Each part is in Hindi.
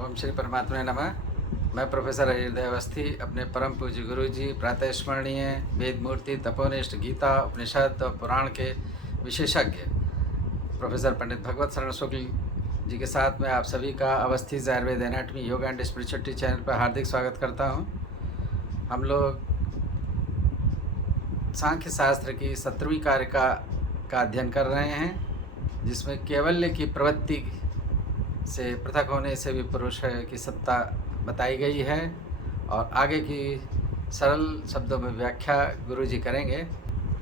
ओम श्री परमात्मा नमः। मैं प्रोफेसर हृदय अवस्थी अपने परम पूज्य गुरु जी प्रातः स्मरणीय वेद मूर्ति तपोनिष्ठ गीता उपनिषद और पुराण के विशेषज्ञ प्रोफेसर पंडित भगवत शरण शुक्ल जी के साथ में आप सभी का Awasthi Ayurveda anatomy yoga and spirituality channel पर हार्दिक स्वागत करता हूं। हम लोग सांख्य शास्त्र की 17वीं कारिका का अध्ययन कर रहे हैं, जिसमें केवल्य की प्रवृत्ति से पृथक होने से भी पुरुष की सत्ता बताई गई है और आगे की सरल शब्दों में व्याख्या गुरु जी करेंगे।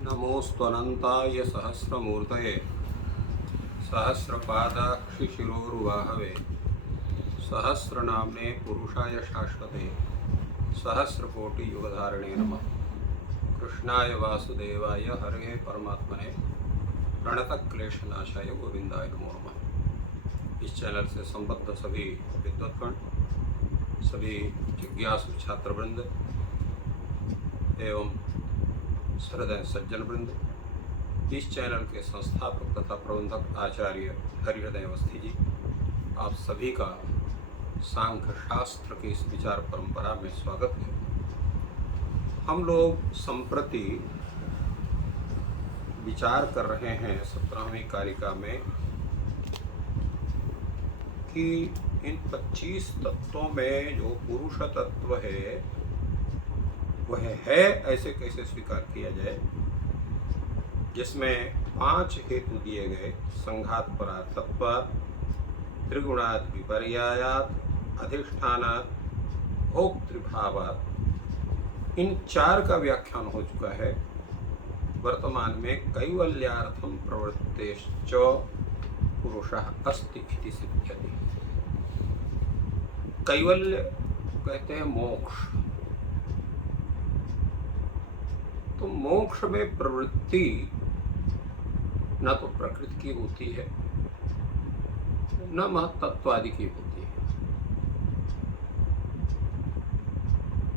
नमोस्तनंताय सहस्रमूर्तये सहस्रपादाक्षिशिरोरुबाहवे सहस्रनाम्ने पुरुषाय शाश्वते सहस्रकोटियुगधारिणे नमः। कृष्णाय वासुदेवाय हरे परमात्मने प्रणतक्लेशनाशाय गोविंदाय नमो नमः। इस चैनल से संबद्ध सभी विद्वत्गण, सभी जिज्ञासु छात्रवृंद एवं सहृदय सज्जन वृंद, इस चैनल के संस्थापक तथा प्रबंधक आचार्य हरिहृदय अवस्थी जी, आप सभी का सांख्य शास्त्र की इस विचार परंपरा में स्वागत है। हम लोग संप्रति विचार कर रहे हैं 17वीं कारिका में कि इन 25 तत्वों में जो पुरुष तत्व है वह है ऐसे कैसे स्वीकार किया जाए, जिसमें 5 हेतु दिए गए: संघात परार्थत्वात्, त्रिगुणात् विपर्यायात्, अधिष्ठानात्, भोक्तृभावात्। इन 4 का व्याख्यान हो चुका है। वर्तमान में कैवल्यार्थम प्रवृत्तेश्च पुरुषः अस्ति इति सिद्ध्यति। कैवल्य कहते हैं मोक्ष। तो मोक्ष में प्रवृत्ति न तो प्रकृति की होती है न महत्त्वादि की होती है,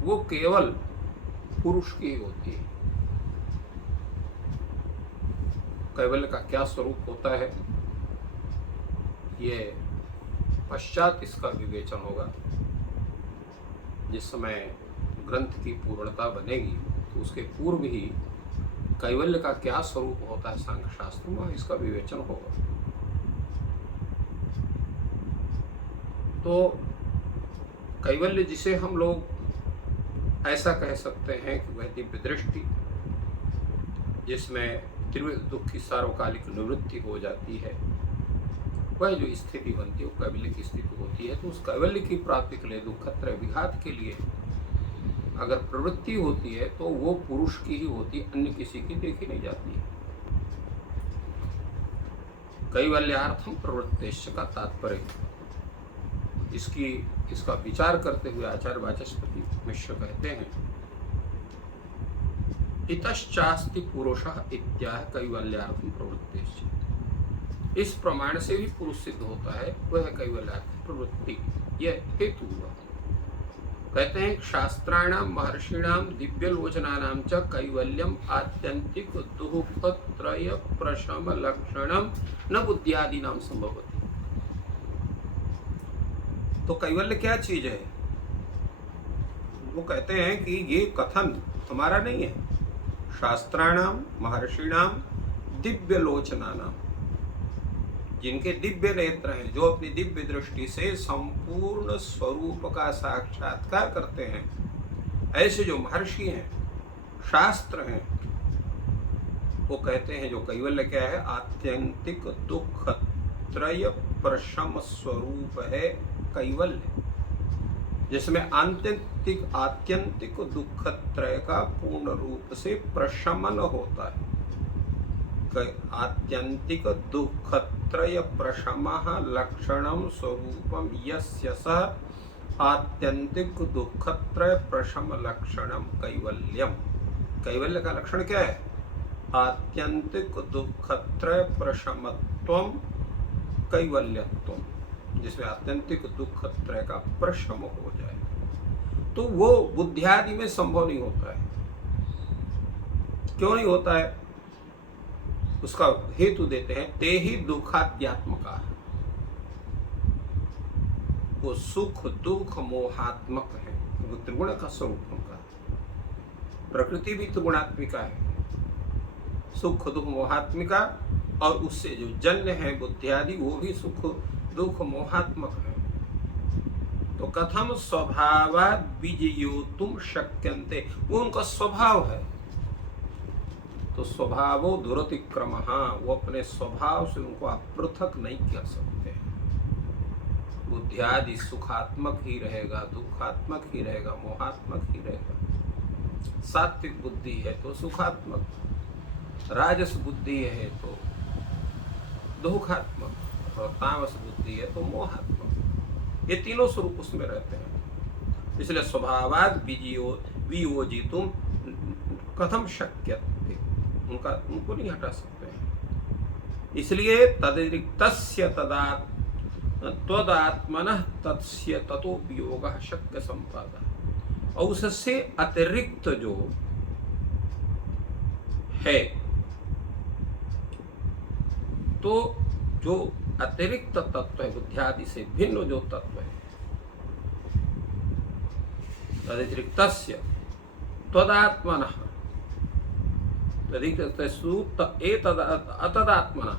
वो केवल पुरुष की होती है। कैवल्य का क्या स्वरूप होता है, ये पश्चात इसका विवेचन होगा। जिस समय ग्रंथ की पूर्णता बनेगी तो उसके पूर्व ही कैवल्य का क्या स्वरूप होता है सांख्य शास्त्र में, इसका विवेचन होगा। तो कैवल्य जिसे हम लोग ऐसा कह सकते हैं कि वह दिव्य दृष्टि, जिसमें त्रिविध दुख की सार्वकालिक निवृत्ति हो जाती है, वह जो स्थिति बनती है वो कैवल्य की स्थिति होती है। तो उस कैवल्य की प्राप्ति के लिए दुखत्रय विघात के लिए अगर प्रवृत्ति होती है तो वो पुरुष की ही होती है, अन्य किसी की देखी नहीं जाती है। कैवल्यार्थम प्रवृत्तेश्च का तात्पर्य इसका विचार करते हुए आचार्य वाचस्पति मिश्र कहते हैं, इतश्चास्ति पुरुषः इत्याह कैवल्यार्थम प्रवृत्तेश्च। इस प्रमाण से भी पुरुष सिद्ध होता है, वह कैवल्यार्थम प्रवृत्ति। यह हेतु हुआ। कहते हैं शास्त्राणाम महर्षिणाम दिव्यलोचनानाम च कैवल्यम आत्यंतिक दुःखत्रय प्रशम लक्षणम न बुद्ध्यादीनाम संभवति। तो कैवल्य क्या चीज है? वो कहते हैं कि ये कथन हमारा नहीं है। शास्त्राणाम महर्षिणाम दिव्यलोचनानाम, जिनके दिव्य नेत्र हैं, जो अपनी दिव्य दृष्टि से संपूर्ण स्वरूप का साक्षात्कार करते हैं, ऐसे जो महर्षि हैं, शास्त्र हैं, वो कहते हैं जो कैवल्य क्या है, आत्यंतिक दुख त्रय प्रशम स्वरूप है कैवल्य, जिसमें आत्यंतिक दुख त्रय का पूर्ण रूप से प्रशमन होता है। आत्यंतिक दुःखत्रय प्रशमः लक्षणं स्वरूपम यस्य सः आत्यंतिक दुःखत्रय प्रशम लक्षणम कैवल्यम। कैवल्य का लक्षण क्या है? आत्यंतिक दुःखत्रय प्रशमत्वम कैवल्यत्वम, जिसमें आत्यंतिक दुःखत्रय का प्रशम हो जाए। तो वो बुद्धियादि में संभव नहीं होता है। क्यों नहीं होता है? उसका हेतु देते हैं, ते ही दुखाद्यात्मका। वो सुख दुख मोहात्मक है। वो त्रिगुण का स्वरूप उनका, प्रकृति भी त्रिगुणात्मिका है, सुख दुख मोहात्मिका, और उससे जो जन्य है बुद्धि आदि वो भी सुख दुख मोहात्मक है। तो कथम स्वभावात् बीजयोतुम शक्यन्ते, वो उनका स्वभाव है। तो स्वभावो दुरतिक्रमः, वो अपने स्वभाव से उनको आप पृथक नहीं कर सकते। बुद्धि आदि सुखात्मक ही रहेगा, दुखात्मक ही रहेगा, मोहात्मक ही रहेगा। सात्विक बुद्धि है तो सुखात्मक, राजस बुद्धि है तो दुखात्मक, और तामस बुद्धि है तो मोहात्मक। ये तीनों स्वरूप उसमें रहते हैं। इसलिए स्वभावात् वियोजितुम कथम शक्यते, उनको नहीं हटा सकते हैं। इसलिए तदतिरिक्तस्य त्वदात्मनः तस्य ततोपयोगः शक्य संपादः, और उससे अतिरिक्त जो है, तो जो अतिरिक्त तत्व है, बुद्धि आदि से भिन्न जो तत्व है, तदतिरिक्तस्य त्वदात्मनः अतदात्मनः,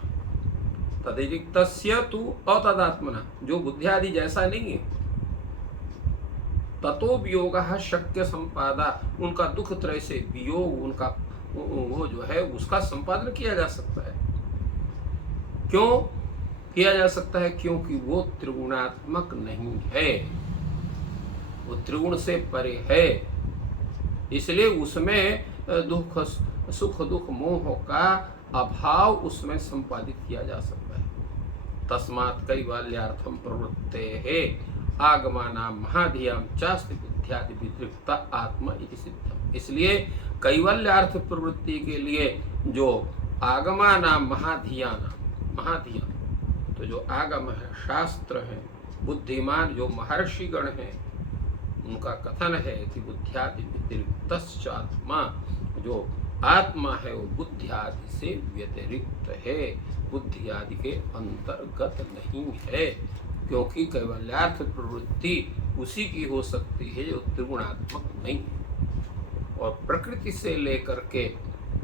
तदतिरिक्तस्य तु अतदात्मनः, जो बुद्धि आदि जैसा नहीं है, ततो वियोगः शक्य संपादा, उनका दुख त्रय से वियोग, उनका वो जो है उसका संपादन किया जा सकता है। क्यों किया जा सकता है? क्योंकि वो त्रिगुणात्मक नहीं है, वो त्रिगुण से परे है। इसलिए उसमें दुख सुख दुख मोह का अभाव उसमें संपादित किया जा सकता है। तस्मात् कैवल्यार्थम प्रवृत्तेः आगमानां महाधियां चास्ति बुद्ध्यादि व्यतिरिक्त आत्मा इति सिद्धम। इसलिए कैवल्यार्थ प्रवृत्ति के लिए जो आगमानां महाधियां, तो जो आगम है, शास्त्र है, बुद्धिमान जो महर्षिगण हैं, उनका कथन है कि बुद्ध्यादि व्यतिरिक्त आत्मा, जो आत्मा है वो बुद्धि आदि से व्यतिरिक्त है, बुद्धि आदि के अंतर्गत नहीं है। क्योंकि कैवल्यार्थ प्रवृत्ति उसी की हो सकती है जो त्रिगुणात्मक नहीं है। और प्रकृति से लेकर के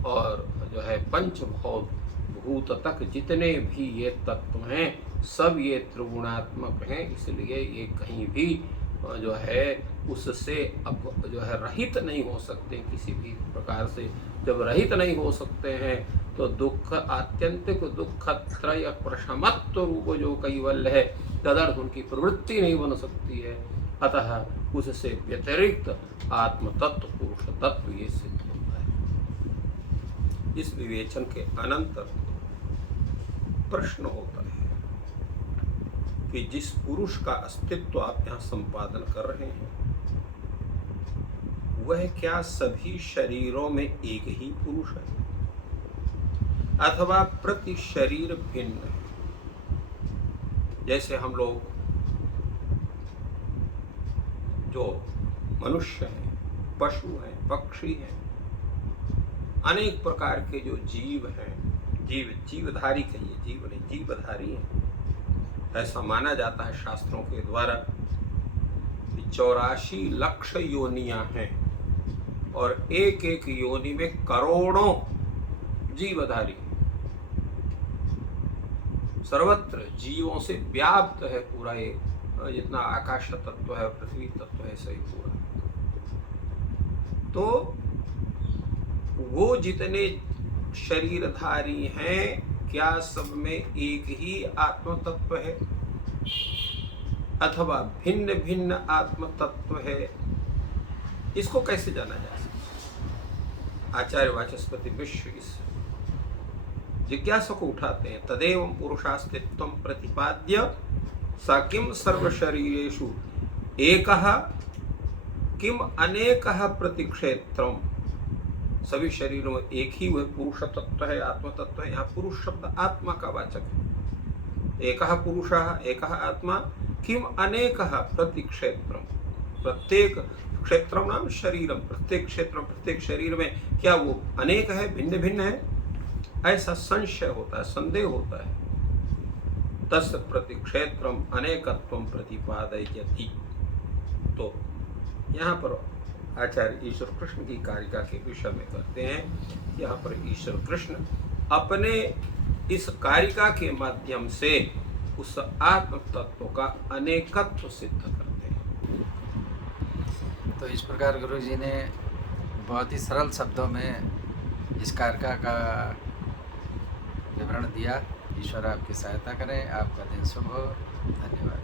और जो है पंचभौत भूत तक जितने भी ये तत्व हैं, सब ये त्रिगुणात्मक हैं। इसलिए ये कहीं भी जो है उससे अब जो है रहित नहीं हो सकते किसी भी प्रकार से। जब रहित नहीं हो सकते हैं तो दुख, आत्यंतिक दुख त्रय प्रशमत्व रूप जो कैवल्य है, तदर्थ उनकी प्रवृत्ति नहीं बन सकती है। अतः उससे व्यतिरिक्त आत्म तत्व, पुरुष तत्व ये सिद्ध होता है। इस विवेचन के अनंतर प्रश्न होता है कि जिस पुरुष का अस्तित्व आप यहाँ संपादन कर रहे हैं, वह क्या सभी शरीरों में एक ही पुरुष है अथवा प्रति शरीर भिन्न है? जैसे हम लोग जो मनुष्य हैं, पशु हैं, पक्षी हैं, अनेक प्रकार के जो जीव हैं, जीवधारी कहिए, जीव नहीं, जीवधारी हैं। ऐसा माना जाता है शास्त्रों के द्वारा कि 84 लाख योनियां हैं और एक एक योनि में करोड़ों जीवधारी। सर्वत्र जीवों से व्याप्त है पूरा ये, जितना आकाश तत्व है, पृथ्वी तत्व है, सही पूरा। तो वो जितने शरीरधारी हैं, क्या सब में एक ही आत्म तत्व है अथवा भिन्न भिन्न आत्म तत्व है? इसको कैसे जाना जा सकता? आचार्य वाचस्पति मिश्र इस जिज्ञासा को उठाते हैं। तदेवं पुरुषास्तित्व प्रतिपाद्य स किम सर्वशरीरेषु एकः किम अनेकः प्रतिक्षेत्रम। सभी शरीरों में एक ही वह पुरुष तत्व है, आत्म तत्व है। यहाँ पुरुष शब्द आत्मा का वाचक है। एकः पुरुषः एकः आत्मा, किम अनेकः प्रतिक्षेत्रम, प्रत्येक क्षेत्र नाम शरीरम, प्रत्येक क्षेत्र प्रत्येक शरीर में क्या वो अनेक है, भिन्न भिन्न है? ऐसा संशय होता है, संदेह होता है। तस्य प्रतिक्षेत्रम अनेकत्वम प्रतिपादयति। तो यहाँ पर आचार्य ईश्वर कृष्ण की कारिका के विषय में कहते हैं, यहाँ पर ईश्वर कृष्ण अपने इस कारिका के माध्यम से उस आत्म तत्व का अनेकत्व सिद्ध करते हैं। तो इस प्रकार गुरु जी ने बहुत ही सरल शब्दों में इस कारिका का विवरण दिया। ईश्वर आपकी सहायता करें। आपका दिन शुभ हो। धन्यवाद।